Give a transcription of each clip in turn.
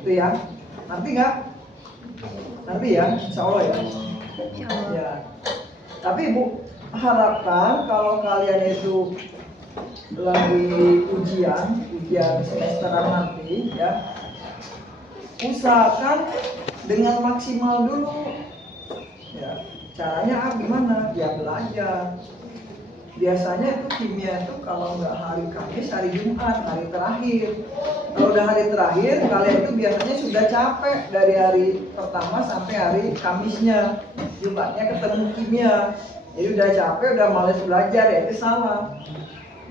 Itu ya. Ngerti nggak? Ngerti ya, insya Allah ya. Ya. Tapi Ibu harapkan kalau kalian itu lagi ujian semesteran nanti ya, usahakan dengan maksimal dulu. Ya, caranya gimana? Ya belajar. Biasanya itu kimia itu kalau nggak hari Kamis, hari Jumat, hari terakhir. Kalau udah hari terakhir, kalian itu biasanya sudah capek dari hari pertama sampai hari Kamisnya. Jumatnya ketemu kimia. Jadi udah capek, udah males belajar, ya itu salah.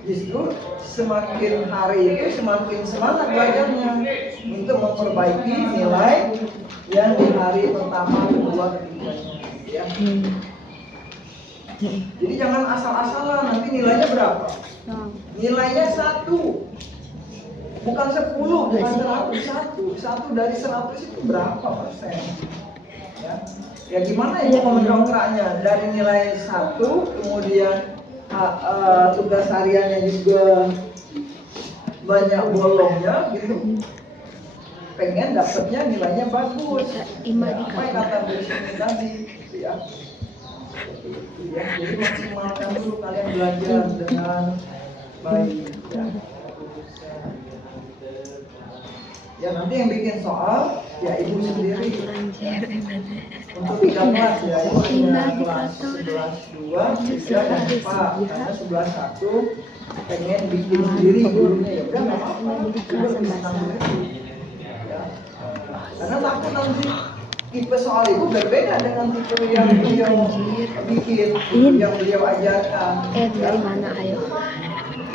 Justru semakin hari itu semakin semangat belajarnya untuk memperbaiki nilai yang di hari pertama, kedua, ketiganya. Ya. Jadi jangan asal-asalan, nanti nilainya berapa? Nilainya 1, bukan 10, bukan 100. 1 dari 100 itu berapa persen? Ya gimana ya mendongkraknya dari nilai 1, kemudian tugas hariannya juga banyak bolongnya gitu. Pengen dapatnya nilainya bagus. Ya, apa yang kata Bu Sini tadi, ya. Ya, jadi maksimalkan dulu kalian belajar dengan baik. Ya nanti yang bikin soal ya Ibu sendiri. Untuk 3 kelas ya, Ibu punya kelas 11-2, 3 dan 4. Karena 11-1 pengen bikin sendiri gurunya, ya udah nggak apa-apa. Ya. Karena takut nanti tipe soal itu berbeda dengan tipe yang beliau bikin, yang beliau ajarkan. Dari mana ayo?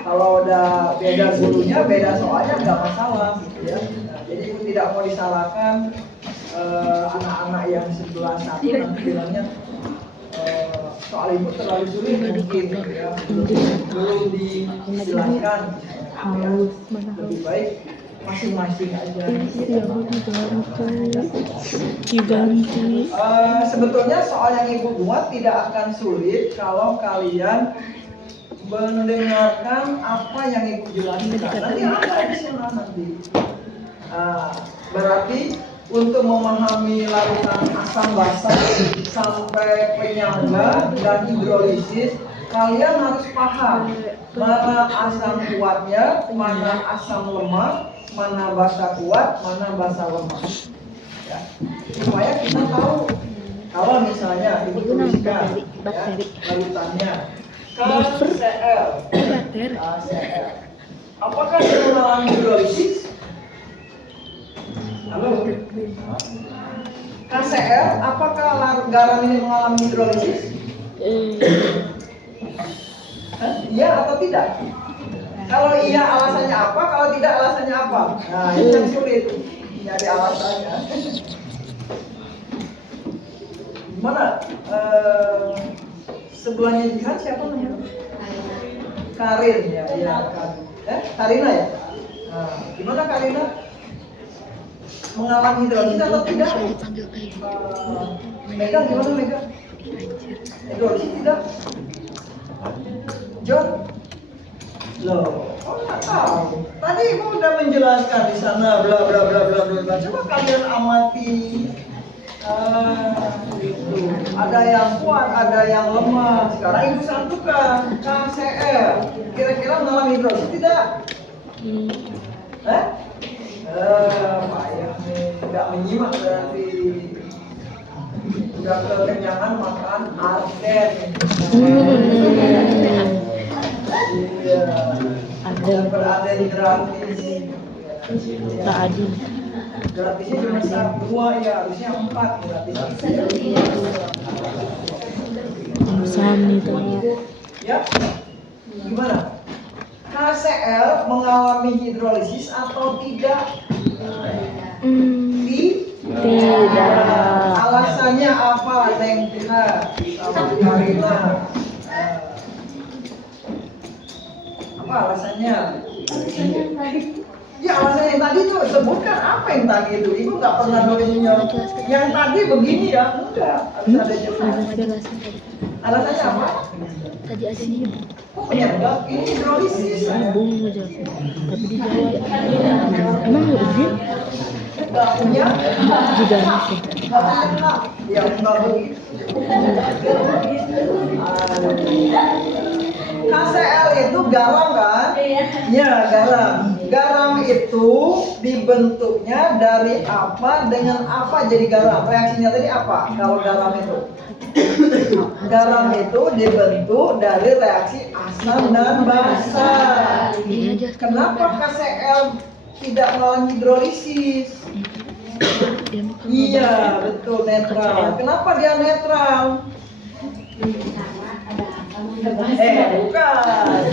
Kalau udah beda gurunya, beda soalnya nggak masalah, gitu ya. Jadi itu tidak mau disalahkan anak-anak yang 11-1 nanti bilangnya soal itu terlalu sulit mungkin, ya. Belum disilahkan, ya. Lebih baik masing-masing aja. Diganti. Sebetulnya soal yang Ibu buat tidak akan sulit kalau kalian mendengarkan apa yang Ibu jelaskan. Nanti ada di sana nanti. Berarti untuk memahami larutan asam basa sampai penyangga dan hidrolisis, kalian harus paham mana asam kuatnya, mana asam lemah, mana basa kuat, mana basa lemah. Ya. Supaya kita tahu kalau misalnya Ibu tuliskan ya, larutannya KCl. Apakah dia mengalami hidrolisis? Halo? KCl, apakah garam ini mengalami hidrolisis? Iya atau tidak? Kalau iya alasannya apa? Kalau tidak alasannya apa? Nah ini yang sulit nyari alasannya. Gimana? Sebelahnya Jihan siapa namanya? Karin ya, Karina ya. Nah, gimana Karina? Mengalami hidrolisis atau tidak? Mega gimana Mega? Hidrolisis tidak? John? Loh, kok nggak tahu? Tadi Ibu udah menjelaskan di sana bla bla bla bla bla. Coba kalian amati. Gitu. Ada yang kuat, ada yang lemah. Sekarang Ibu satukan KCl. Kira-kira mengalami hidrolisis tidak? Payah nih, nggak menyimak berarti. Udah kekenyangan makan arten. Iya. Ada beraden gratis. Tak adil. Gratisnya cuma 2 ya, harusnya 4 gratis. Sani tuh. Ya, gimana? KCl mengalami hidrolisis atau tidak? Tidak. Alasannya apa, Lengkina? Karina? Apa alasannya? Ya alasan yang tadi tuh sebutkan apa yang tadi itu. Ibu nggak pernah nulisnya. Yang tadi begini ya, enggak. Harus ada jelas. Alasannya apa? Tadi aslinya Oh penyebab ini hidrolisis. bung aja. Tapi dijawab. Emang udah Nggak punya? Juga masih. Nggak punya. Ya nggak begitu. KCl itu garam kan? Ya garam. Garam itu dibentuknya dari apa dengan apa jadi garam? Reaksinya tadi apa? Kalau garam itu? Garam itu dibentuk dari reaksi asam dan basa. Kenapa KCl tidak mengalami hidrolisis? Iya, betul netral. Kenapa dia netral? Bukan.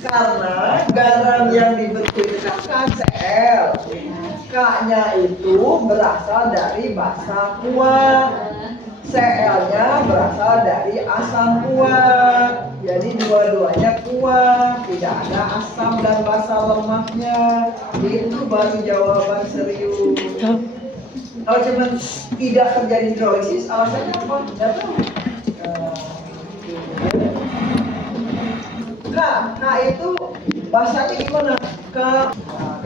Karena garam yang dibentuk itu kan KCl. K-nya itu berasal dari basa kuat. Cl-nya berasal dari asam kuat. Jadi dua-duanya kuat, tidak ada asam dan basa lemaknya. Itu baru jawaban serius. Kalau cuma tidak terjadi hidrolisis, alasannya apa? Tidak tahu. K itu bahasanya gimana?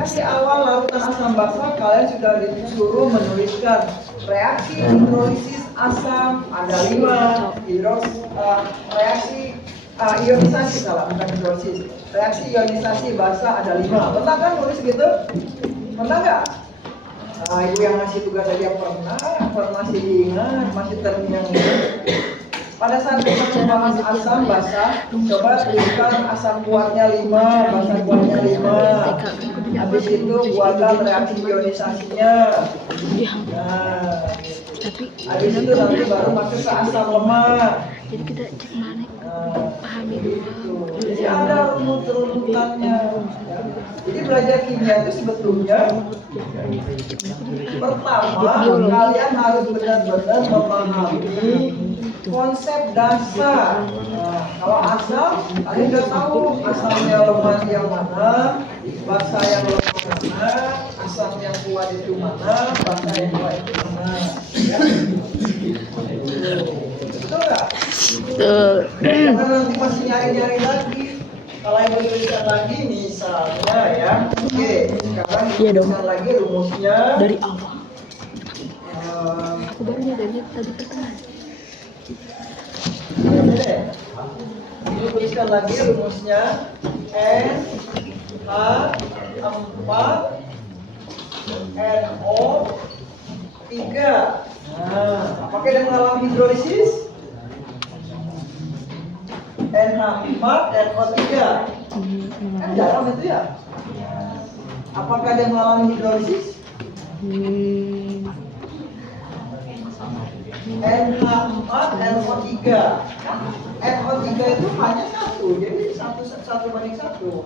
Kasih awal larutan asam basa kalian sudah disuruh menuliskan reaksi hidrolisis asam ada 5, reaksi ionisasi salah bukan hidrolisis, reaksi ionisasi basa ada 5. Pernah kan nulis gitu? Pernah nggak? Ibu yang ngasih tugas aja pernah, masih ingat, masih terngiang. Pada saat kita membahas asam basa, coba tuliskan asam kuatnya 5, basa kuatnya 5. Habis itu buatkan reaksi ionisasinya. Nah, habis itu nanti baru masuk ke asam lemak. Jadi kita cek mana pahami Gitu. Jadi ada runutannya. Jadi belajar kimia itu sebetulnya pertama kalian harus benar-benar memahami konsep dasar. Kalau asam, kalian udah tahu asamnya lemah yang mana, basa yang lemah mana, asam yang kuat itu mana, basa yang kuat itu mana. Ya? Betul nggak? Betul. Karena nanti masih nyari-nyari lagi. Kalau yang tuliskan lagi misalnya ya, oke, sekarang tuliskan lagi rumusnya Dari awal. Aku baru nyadar tadi pertengahan. Ini tuliskan lagi rumusnya NH4NO3. Nah, apakah dia mengalami hidrolisis? NH4NO3 kan garam itu ya. Apakah dia mengalami hidrolisis? NH4NO3 NO3 itu hanya satu, jadi satu banding satu.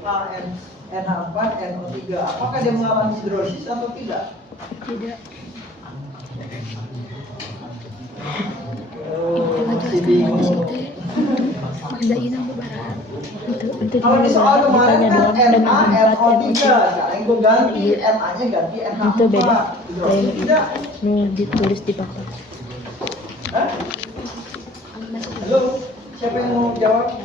NH4NO3. Apakah dia mengalami hidrolisis atau tidak? Tidak. Masih bingung. Kalau di soal kemarin kan NaNO3, sekarang gue ganti Na-nya ganti Itu beda. NH4. Tidak. Ditulis di papan. Hah? Halo, siapa yang mau jawab?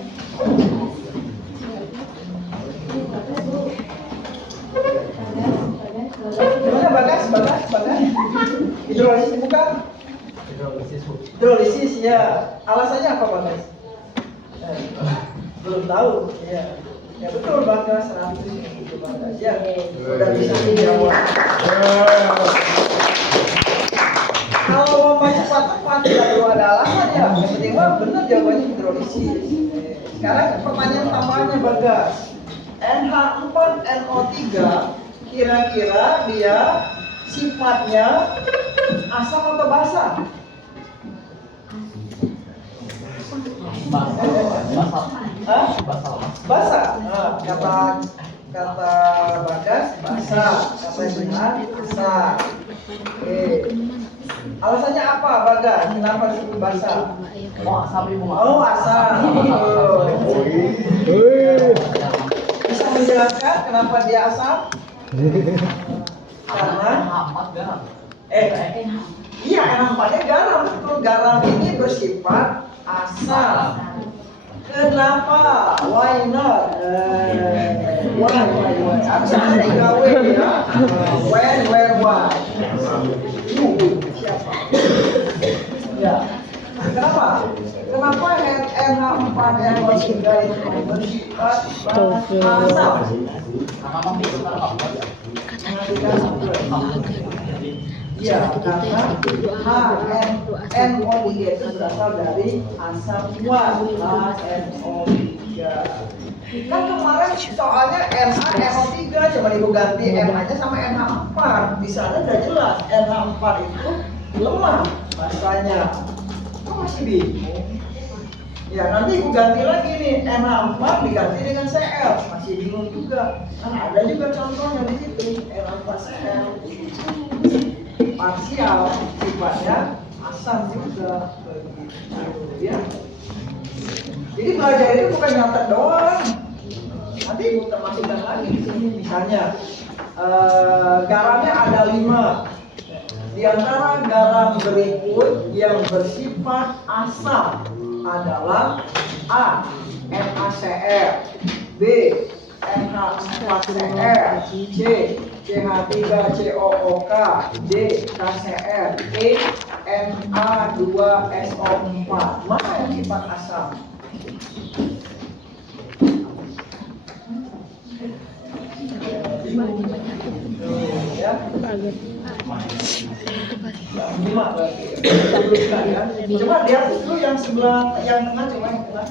Gimana Bagas? Hidrolisis bukan? Hidrolisis ya. Alasannya apa Bagas? Belum tahu. Ya. Ya betul Bagas, 100 itu Bagas ya. Sudah bisa dijawab. Kalau mau cepat-cepat tidak perlu ada alasan ya. Yang penting mah benar jawabannya hidrolisis. Sekarang pertanyaan tambahannya Bagas. NH4NO3 kira-kira dia sifatnya asam atau basa? Basa. Nah, kata Bagas basa, kata Jihan asam. Oke. Alasannya apa Bagas? Kenapa disebut basa? Oh asam. Bisa menjelaskan kenapa dia asam? Karena iya NH4-nya garam, betul. Garam ini bersifat asam. Kenapa? Why not? Why. Absen 3W ya. When, where, why. Siapa? Ya. Kenapa? Kenapa NH4 NO3 itu bersifat asam? Ya, karena NO3 itu berasal dari asam kuat HNO3. Kan kemarin soalnya NH NO3 cuma ibu ganti NH-nya sama NH4. Di sana udah jelas NH4 itu lemah rasanya. Kok masih bingung? Ya nanti ibu ganti lagi nih NH4 diganti dengan Cl. Masih bingung juga. Nah ada juga contohnya di situ NH4Cl. Parsial sifatnya asam juga begitu ya. Jadi belajar itu bukan nyatet doang. Nanti ibu masukkan lagi di sini misalnya garamnya ada 5. Di antara garam berikut yang bersifat asam adalah A. NaCl, B. NH4Cl, C. CH3COOK, D. KCl, E. Na2SO4. Mana yang sifat asam? Ya. Coba lihat dulu yang sebelah yang tengah, coba yang tengah.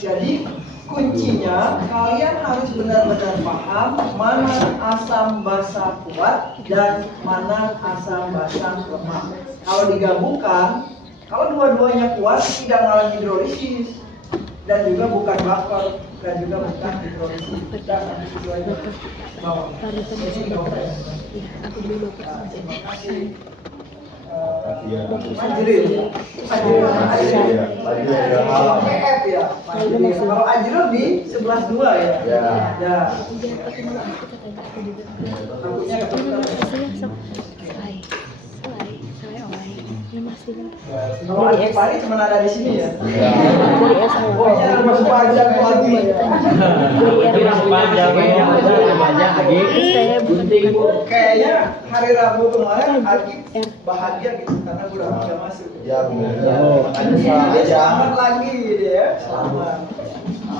Jadi kuncinya kalian harus benar-benar paham mana asam basa kuat dan mana asam basa lemah. Kalau digabungkan, kalau dua-duanya kuat tidak mengalami hidrolisis dan juga bukan baper dan juga bukan hidrolisis. Dan dua-duanya bawah. Aku dulu baper. Majril ya. Kalau Ajrul di 11-2 ya. Ya. Takutnya kalau Ajipari cuma ada di sini ya. Oh iya, masuk panjang lagi. Kayaknya hari Rabu kemarin Agip bahagia gitu karena udah nggak masuk. Ya benar. Dia selamat lagi dia,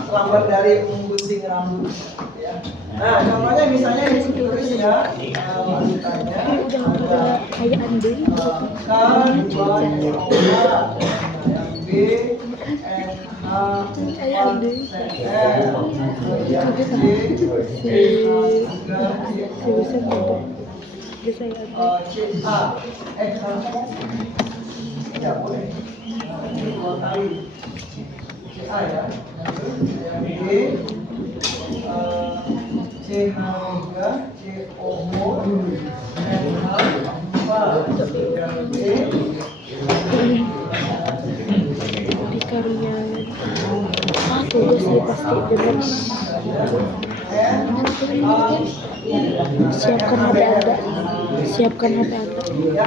selamat dari menggunting rambut. Ya. Nah, contohnya misalnya ini tulis ya, lanjutannya ada kan yang B tidak boleh. Dua kali CA ya. Yang B CH3 COO NH4 yang B Dikarunya aku sih pasti benar. Siapkan HP Anda. Siapkan HP Anda.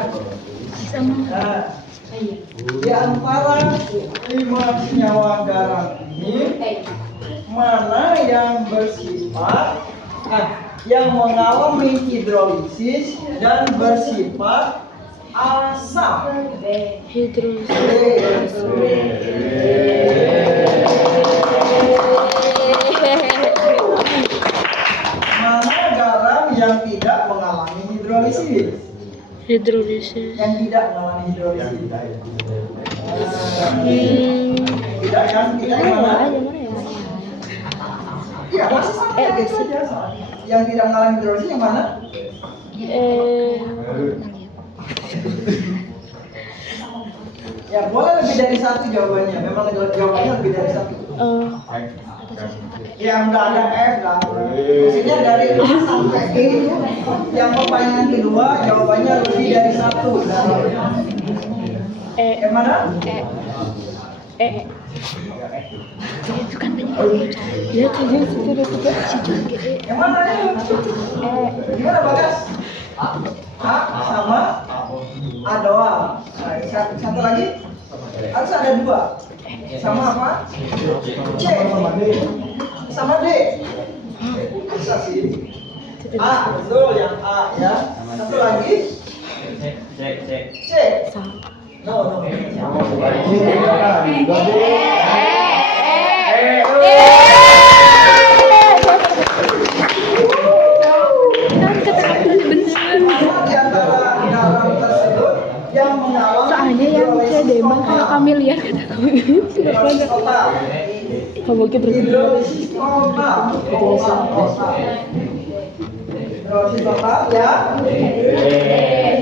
Di antara 5 senyawa garam ini mana yang bersifat yang mengalami hidrolisis dan bersifat asam? Hidrolisis. Mana garam yang tidak mengalami hidrolisis? Hidrolisis. Yang tidak mengalami hidrolisis. Tidak yang tidak Mana mengalami. ya? Iya, masih sama itu saja. Yang tidak mengalami hidrolisis yang mana? Ya, boleh lebih dari satu jawabannya. Memang jawabannya lebih dari satu. Yang nggak ada F lah. Maksudnya dari A sampai E itu yang pertanyaan kedua jawabannya lebih dari satu. Yang mana? Itu kan banyak. Ya tuh sudah tidak si juga. Yang mana ya? Gimana Bagas? A sama A doang. Nah, satu lagi harus ada 2. Sama apa? C. C sama D. Bisa sih. A, betul yang A ya. Satu lagi. C. No. Di antara garam tersebut yang mengalami Soalnya yang C Demang kayak kami lihat kata kami. hidrolisis total. Kamu ke berarti Hidrolisis total. Hidrolisis total ya.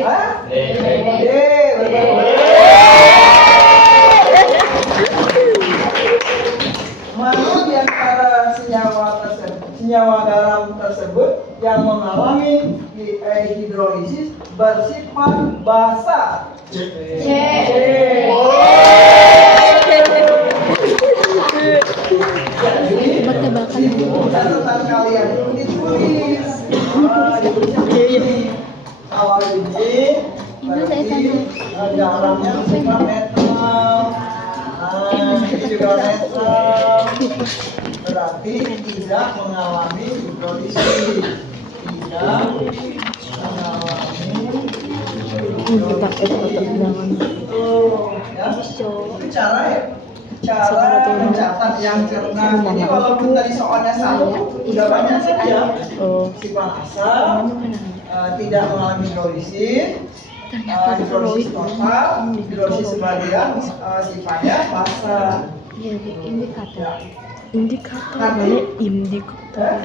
Hah? D, betul. Mana di antara senyawa garam tersebut yang mengalami hidrolisis bersifat basa? C. tebak-tebakan. Catatan kalian itu ditulis. Awal ini berarti garamnya bersifat netral. Ini juga netral. Berarti tidak mengalami hidrolisis. Tidak mengalami ya. Itu cara ya. Cara mencatat yang cerdas. Jadi walaupun tadi soalnya satu, udah banyak saja. Sifat asal, tidak mengalami hidrolisis, hidrolisis total, hidrolisis sebagian, sifatnya basa. Indikator mana indikator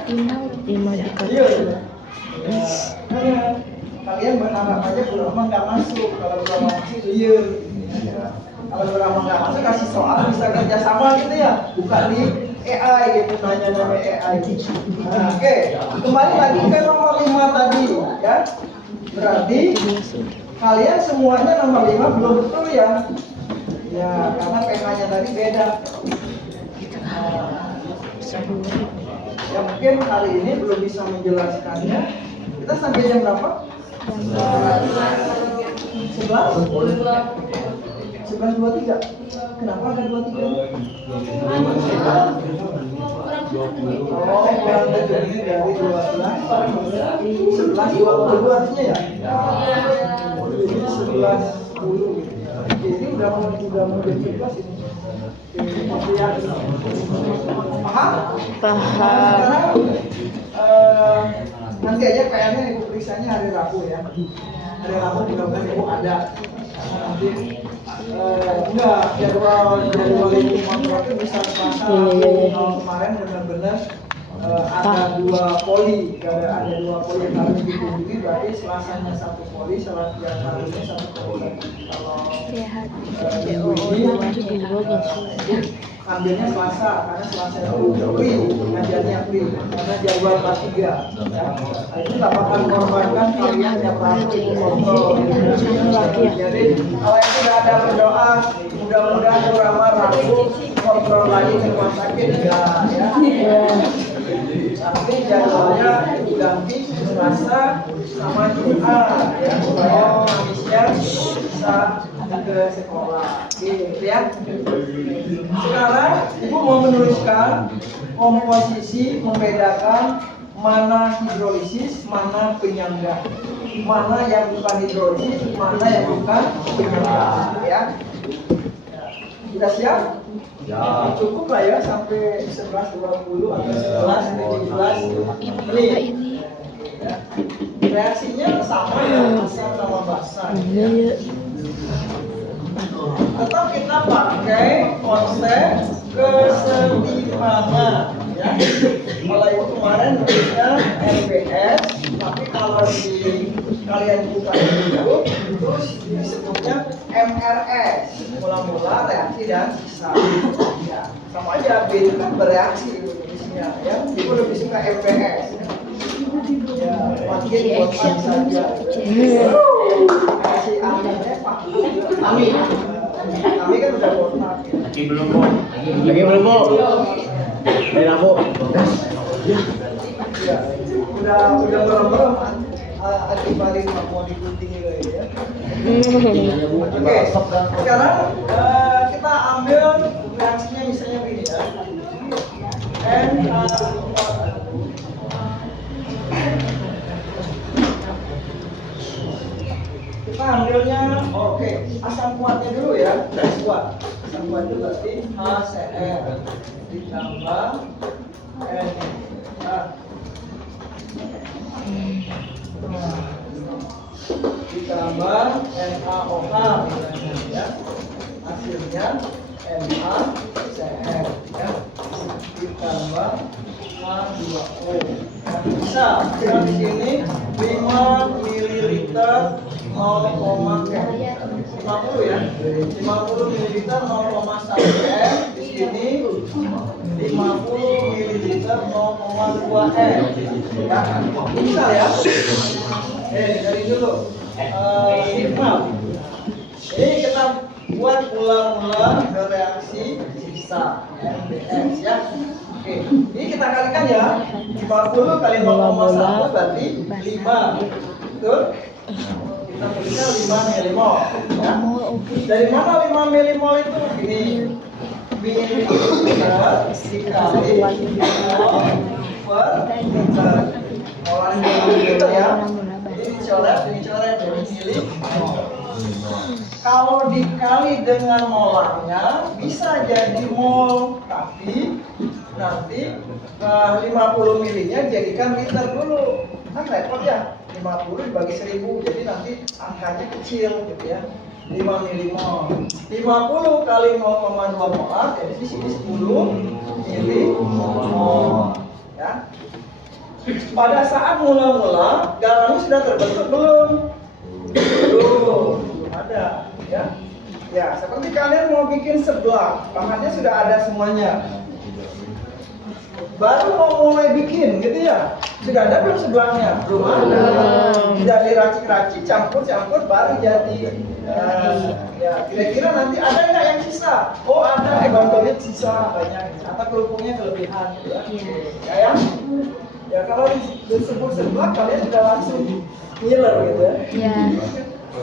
Kalian berharap aja Burama nggak masuk. Kalau Burama masuk liur. Kalau Burama nggak masuk kasih soal bisa kerjasama gitu ya, bukan di AI gitu, nanya AI. Oke, kembali lagi ke nomor 5 tadi ya. Berarti kalian semuanya nomor 5 belum betul ya. Ya, karena PK-nya tadi beda. Ya mungkin hari ini belum bisa menjelaskannya. Kita sampai jam berapa? 11:23. Kenapa ada 23? Oh, kurang dari 11:22 artinya ya? Jadi 11:10. Jadi udah mau jam 11 ini. Paham? Sekarang nanti aja kayaknya ibu periksanya hari Rabu ya. Hari Rabu mudah-mudahan ibu ada. Nanti enggak jadwal itu itu bisa Selasa. Kalau kemarin benar-benar ada 2 poli, ada 2 poli yang harus dikunjungi, berarti Selasanya 1 poli, Selasa harinya 1 poli. Kalau minggu ini ambilnya Selasa, karena Selasa itu free, ngajarnya free, karena jadwal kelas 3 ya. Nah, itu tak akan mengorbankan kalian yang praktik kontrol. Jadi kalau yang sudah ada berdoa, mudah-mudahan Burama Rabu kontrol lagi ke rumah sakit ya. Tapi jadwalnya ganti Selasa sama Jumat ya, supaya habisnya bisa ke sekolah gitu ya. Sekarang ibu mau menuliskan komposisi, membedakan mana hidrolisis, mana penyangga, mana yang bukan hidrolisis, mana yang bukan penyangga ya. Sudah siap? Ya. Cukup lah ya sampai 11:20 atau 11:17 menit. Ya. Reaksinya sama ya, asam sama basa. Atau kita pakai konsep kesetimbangan ya. Kalau itu kemarin nulisnya RBS, tapi kalau di kalian buka itu terus disebutnya MRS, mula-mula reaksi dan sisa ya. Sama aja, B itu kan bereaksi nulisnya ya. Ibu lebih suka MPS ya, makin buat saja. Kasih aminnya Pak Amin. Kami kan udah botak. Lagi belum bu. Dari Rabu. Ya, udah merem-merem akibarin mau digunting ya. Oke, sekarang kita ambil reaksinya misalnya begini ya. Kita ambilnya, oke, asam kuatnya dulu ya, garis kuat. Asam kuat itu berarti HCl ditambah NH ditambah NaOH misalnya ya, hasilnya NaCl ya, ditambah H2O. Nah, bisa kita di sini 5 ml 0,50 ya, 50 ml 0,1 m, di sini 50 ml 0,2 m ya, bisa ya. Dari dulu signal ini kita buat ulang-ulang bereaksi sisa NBS ya. Oke, ini kita kalikan ya, 50 kali 0,1 berarti 5, betul? Kita tulisnya 5 milimol ya. Dari mana 5 milimol itu? Ini mililiter dikali mol per liter. Molarnya liter ya. Ini dicoret jadi milimol. Kalau dikali dengan molarnya bisa jadi mol, tapi nanti 50 milinya jadikan liter dulu. Kan repot ya, 50 dibagi 1000, jadi nanti angkanya kecil gitu ya. 5 milimol. 50 kali 0,2 molar, jadi di sini 10 milimol. Ya. Pada saat mula-mula garamnya sudah terbentuk belum? Belum ada ya. Ya, seperti kalian mau bikin seblak, bahannya sudah ada semuanya. Baru mau mulai bikin gitu ya. Sudah ada belum seblaknya? Belum ada. Sudah diracik-racik, campur-campur baru jadi. Ya, kira-kira nanti ada nggak yang sisa? Oh ada, bantolnya sisa banyak. Atau kerupuknya kelebihan gitu ya. Ya. Ya kalau disebut seblak kalian sudah langsung ngiler gitu ya. Iya.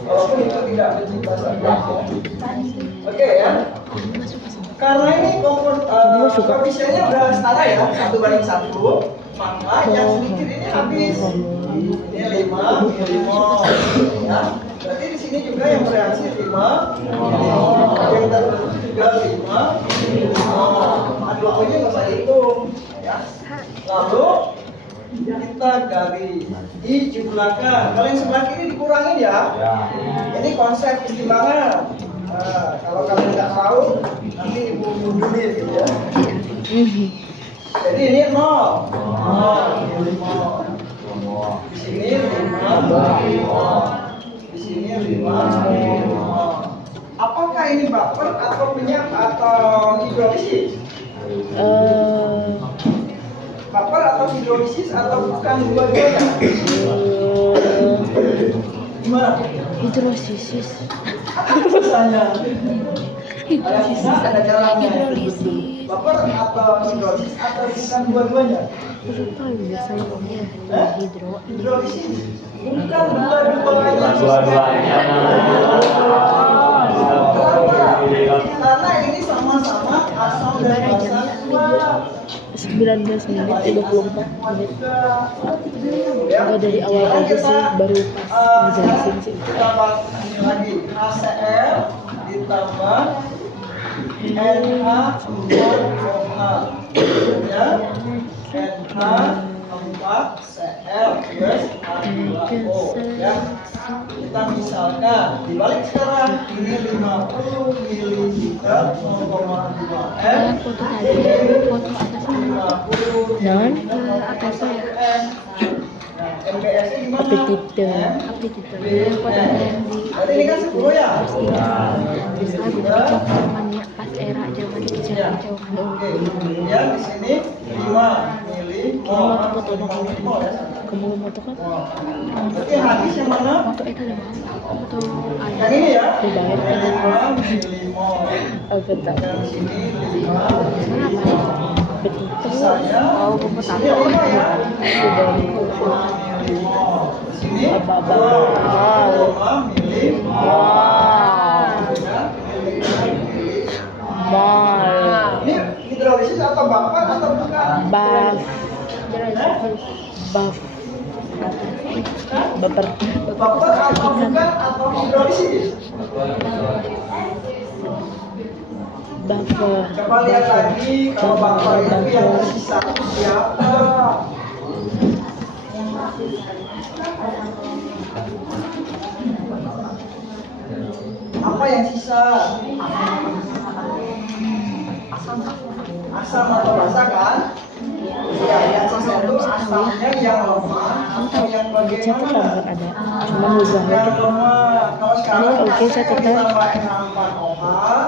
Walaupun itu tidak mencipta seblak ya. Oke ya. Karena ini koefisiennya udah setara ya, 1:1, maka yang sedikit ini habis. Ini 5 milimol ya. Berarti di sini juga yang bereaksi 5 milimol, yang terbentuk juga 5 milimol. Aduh-aduhnya nggak usah hitung ya. Lalu kita garis dijumlahkan. Kalau yang sebelah kiri dikurangin ya. Ini konsep istimbangan. Nah, kalau kalian nggak tahu, nanti ibu mundurin gitu ya. Jadi ini 0, 0, 5. Di sini 5, di sini 5. Apakah ini baper atau minyak atau hidrolisis? Baper atau hidrolisis atau bukan dua-duanya? Gimana? Hidrolisis. Susahnya. Ada sisa, ada caranya. Hidrolisis. Baper atau hidrolisis atau bukan dua-duanya? Lupa biasanya ngomongnya Hidrolisis. Bukan dua-duanya. Dua-duanya. Karena ini sama-sama asam dari basa 19 menit 24 menit. Kalau dari awal aja sih baru pas ngejelasin sih. Kita bahas ini lagi. HCl ditambah NH4OH ya. NH4Cl plus H2O ya. Kita misalkan dibalik sekarang ini 50 ml 0,2 m. Foto tadi, foto atasnya. 50 Dan ml atasnya MBS nya gimana? apetitor foto yang di Berarti ini kan 10 ya? bisa begitu zamannya pas era zaman jauh-jauh Oke, kemudian di sini 5 milimol, milimol ya. kamu mau foto kan? Berarti yang habis yang mana? Foto itu ada foto Yang ada ini ya? dibayar kan? 5 milimol. Betul. Dan di sini 5. Begitu. Sisanya Oh, di kamu sini tahu 5 ya? sudah 5 milimol. Di sini Apa-apa. 5 milimol. Ya, Mal. ini hidrolisis atau baper atau bukan? Buff. Baper. Baper atau bukan atau hidrolisis? Baper. Coba lihat lagi kalau baper itu yang tersisa siapa? Apa yang sisa? Asam atau basa kan? Ya, yang sisa itu asamnya yang lemah atau yang Catat bagaimana? ada. Cuma ubahnya Yang kita. lemah. Kalau sekarang Oke, saya KCl catat. ditambah N2OH.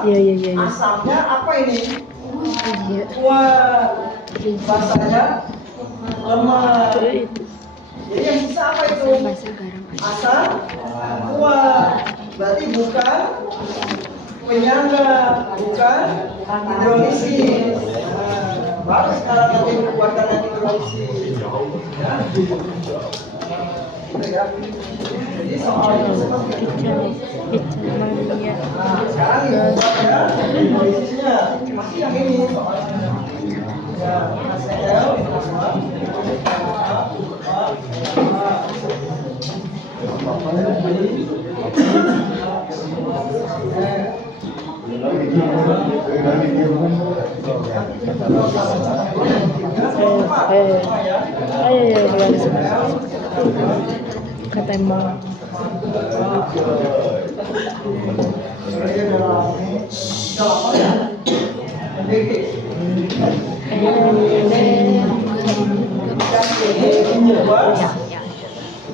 Iya. Asamnya apa ini? Iya. Kuat. Basanya lemah. Itu. Jadi yang sisa apa itu? Basa garam. Asam kuat. Berarti bukan penyangga, bukan hidrolisis. Baru sekarang nanti perbuatan hidrolisis. Ya. Gitu ya. Jadi soalnya seperti itu. Mania. Nah, sekarang ya, hidrolisisnya masih yang ini soalnya. Ya, HCl ditambah Ayo, kata emang.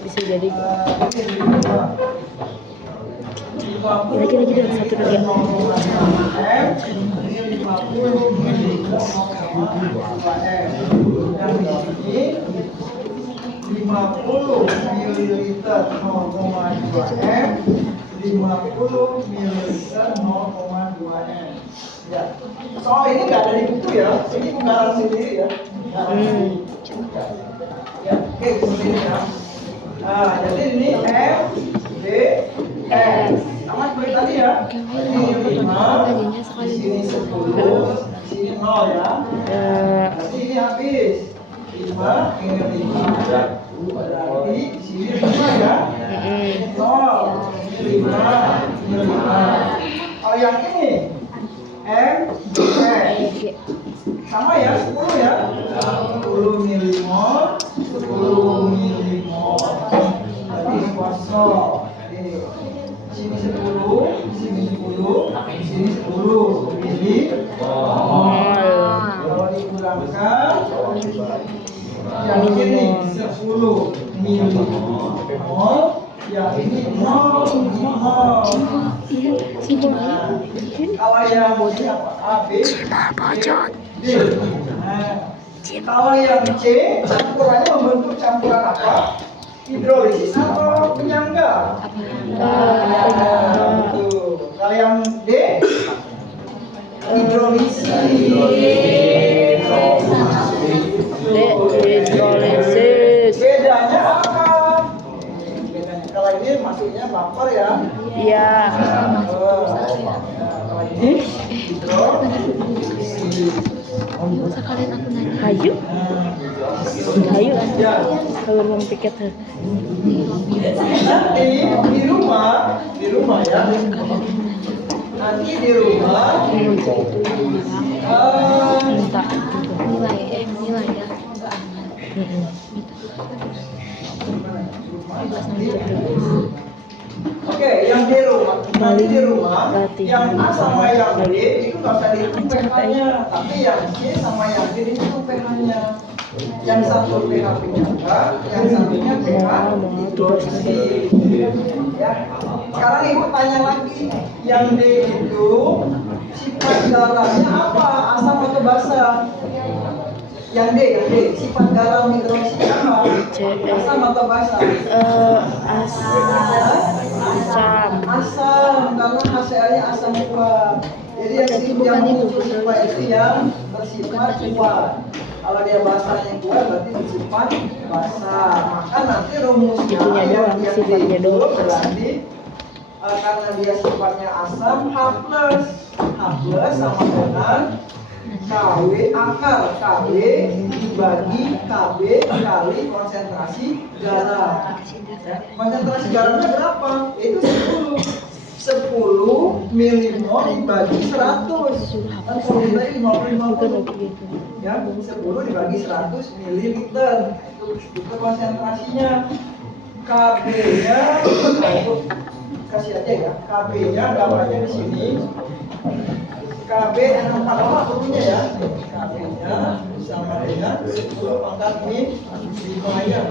Bisa jadi lagi dong satu lagi. Lima puluh mililiter 0,2 m, 50 mililiter 0,2 m. Ya, soal ini nggak ada di buku ya, ini penggarang sendiri ya. Ya, oke seperti ini ya. Nah, jadi ini M, D, S. Sama seperti tadi ya. Ini 5, di sini 10, di sini 0 ya. Jadi ini habis. 5, ini 5. Berarti di sini 5 ya. 0, ini 5, ini 5. Kalau yang ini M, D, S. Sama ya, 10 ya. 10 milimol, 10 milimol. Jadi kosong. Jadi sini 10, sini 10, sini 10 milimol. Kalau dikurangkan yang ini 10 milimol, yang ini 0 milimol. Kalau yang A, B, D. Kalau yang C, campurannya membentuk campuran apa? Hidrolisis atau penyangga? Kalau yang D, hidrolisis. Hidrolisis. Bedanya apa? Kalau ini masuknya baper ya? Iya. Kalau ini hidrolisis. Hayu. Kalau mau piket Nanti di rumah ya. Nanti di rumah minta nilai ya. Oke, yang di rumah, nanti di rumah, yang A sama yang B itu nggak usah dihitung pH-nya, tapi yang C sama yang D itu pH-nya. Yang satu pH penyangga, yang satunya pH hidrolisis. Ya. Sekarang ibu tanya lagi, yang D itu sifat garamnya apa? Asam atau basa? Yang D, sifat garam hidrolisis apa? Asam atau basa? Asam, karena HCl-nya asam kuat. Jadi yang muncul sifat itu yang bersifat kuat. Kalau dia basahnya kuat berarti bersifat basah. Maka nanti rumusnya yang sifatnya doang. berarti karena dia sifatnya asam H plus sama dengan KW akar KW dibagi KB kali konsentrasi garam. Ya, konsentrasi garamnya berapa? Itu 10 milimol dibagi 100. Kan formulanya 50-50. Ya, 10 dibagi 100 mililiter. Itu konsentrasinya. KB-nya kasih aja ya. KB-nya gambarnya di sini. KB yang 4 lama turunnya ya. KB-nya sama dengan 10 pangkat min 5 ya.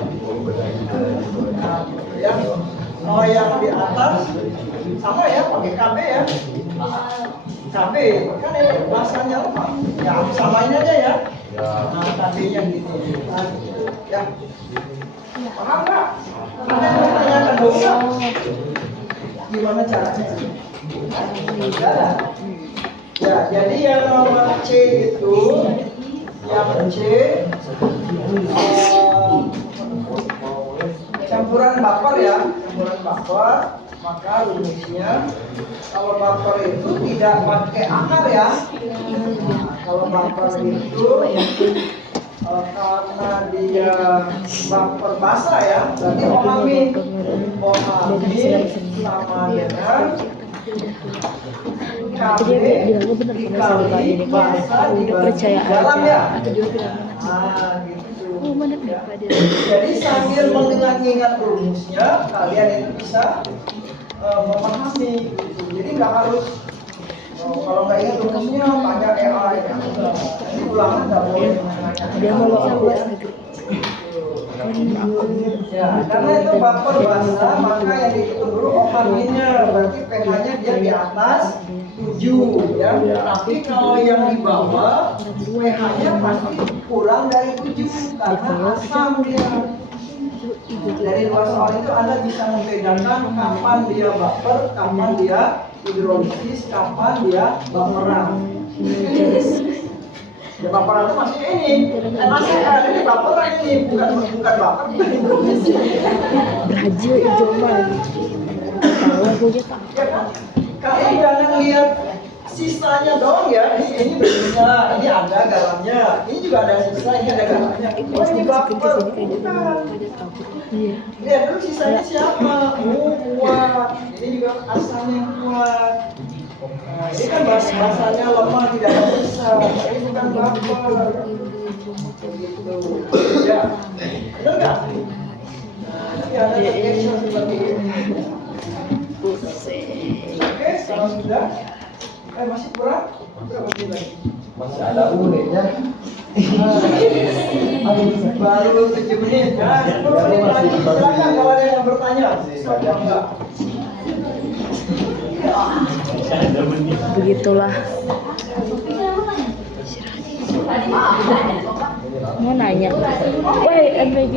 Ya. Kalau yang di atas sama ya, pakai KB ya. KB kan ini bahasanya apa? Ya samain aja ya. Nah, KB-nya gitu. Nah, ya. Paham nggak? Ada yang bertanyakan dulu nggak? Gimana caranya? Ya, jadi yang nomor C itu, yang C campuran baper ya, campuran baper. Maka rumusnya kalau baper itu tidak pakai akar ya. Nah, kalau baper itu karena dia baper basah ya, berarti ohamin sama dengan Jadi dia bilangnya benar karena sama kayak gini kan udah percaya garam aja. ya. Aku juga bilang Nah, gitu. oh mana deh Pak dia. Jadi sambil mengingat rumusnya, kalian itu bisa memahami. Gitu. Jadi nggak harus kalau nggak ingat rumusnya tanya AI. Ini ulangan nggak boleh nanya. Dia mau luar negeri. Ya, karena itu baper basah, maka yang dihitung dulu ohaminnya, berarti pH-nya dia di atas 7 ya. Tapi kalau yang di bawah pH-nya pasti kurang dari 7 karena asam dia. Dari dua soal itu Anda bisa membedakan kapan dia baper, kapan dia hidrolisis, kapan dia baperan. Ya baperan itu masih ini, ini baperan ini, bukan baper, bukan hidrolisis. Brazil hijau mah. Tahu aku aja tak. Ya kan? Kalian jangan lihat sisanya doang ya. Ini bentuknya, ini ada garamnya, ini juga ada sisa, ini ada garamnya. Oh ini baper, bukan. Iya. Lihat dulu sisanya siapa? Kuat. Ini juga asamnya kuat. Nah, ini kan bahasanya lemah, tidak ada sisa. Ini bukan baper. Begitu. Ya, benar nggak? Nah, nanti ada reaction seperti ini. Oke, kalau sudah, masih kurang? Berapa menit lagi? Masih ada unitnya. Baru 7 menit. Nah, 10 menit lagi. Silakan kalau ada yang bertanya. Stop yang enggak. Begitulah. Mau nanya. Woi, MBG.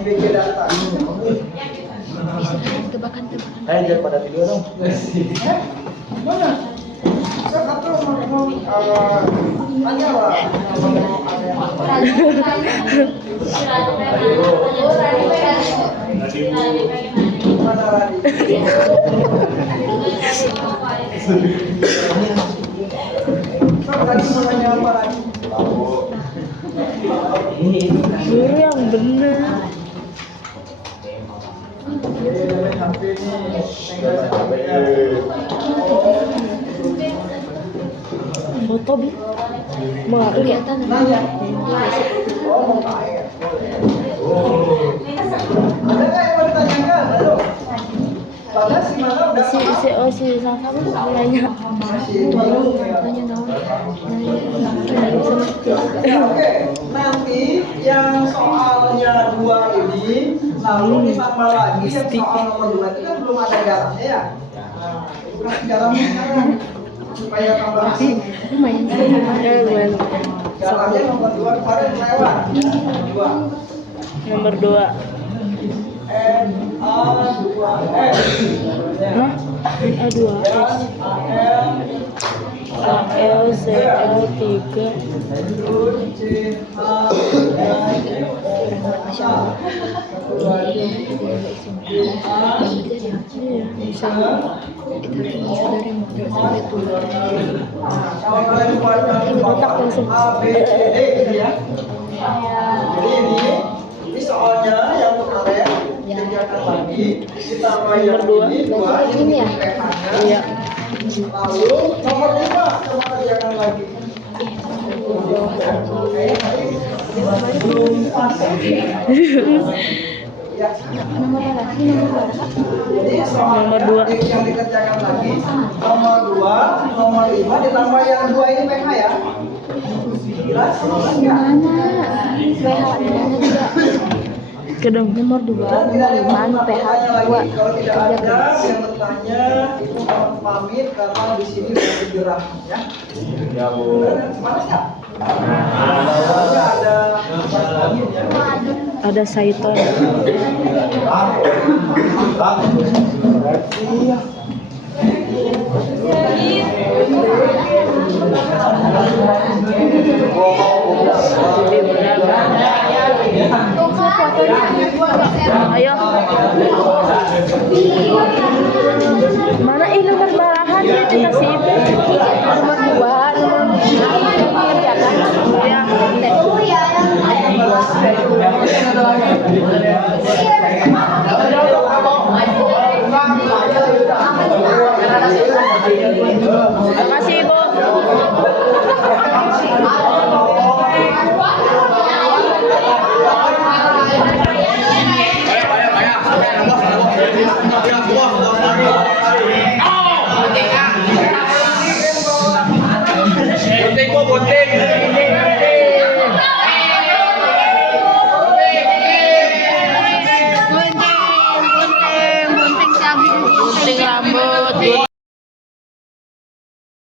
MBG data. Tebakan-tebakan. Jangan pada video dong. Mana? Saya kata mau tanya lah. Mana lagi? Tadi mau tanya apa lagi? Guru yang bener. HP ini. Foto bi. Mau kelihatan. Nanya. Oh, mau pakai. Ada nggak yang mau ditanyakan? Halo. Bagas gimana? Udah paham? Si sama nanya. Masih baru ya. Nanya tahu. Ya, oke. Nanti yang soalnya 2 ini lalu ditambah lagi yang soal nomor 2 itu kan belum ada garamnya ya. Nah, itu kasih garamnya sekarang supaya tambah asam. Lumayan. Lumayan. Garamnya nomor 2 kemarin lewat. 2. Nomor 2. Na2F. Hah? A2. ALCL3. Insya Allah. Iya, insya Allah. Itu dari motor sampai tua. Kalau kalian buat Otak langsung. A, B, C, D gitu ya. Jadi ini soalnya yang kemarin kerjakan lagi ditambah yang ini dua Ini ya? PH-nya. Iya. Lalu nomor 5 coba kerjakan lagi. Belum pas. Ya. Nomor berapa? Ini nomor berapa? Jadi soal Nomor 2. yang dikerjakan lagi nomor 2, nomor 5 ditambah yang 2 ini PH ya. Jelas? Enggak? Mana? PH mana juga? Kedong. Nomor 2, nomor 5, PH 2. Kalau tidak ada yang bertanya, mohon pamit karena di sini ada jerah ya. Ya Bu. Mana ya? Ada pamit ya. Ada Saiton. Iya. Ayo. Mana ini nomor barahan ya kita sih. Nomor 2,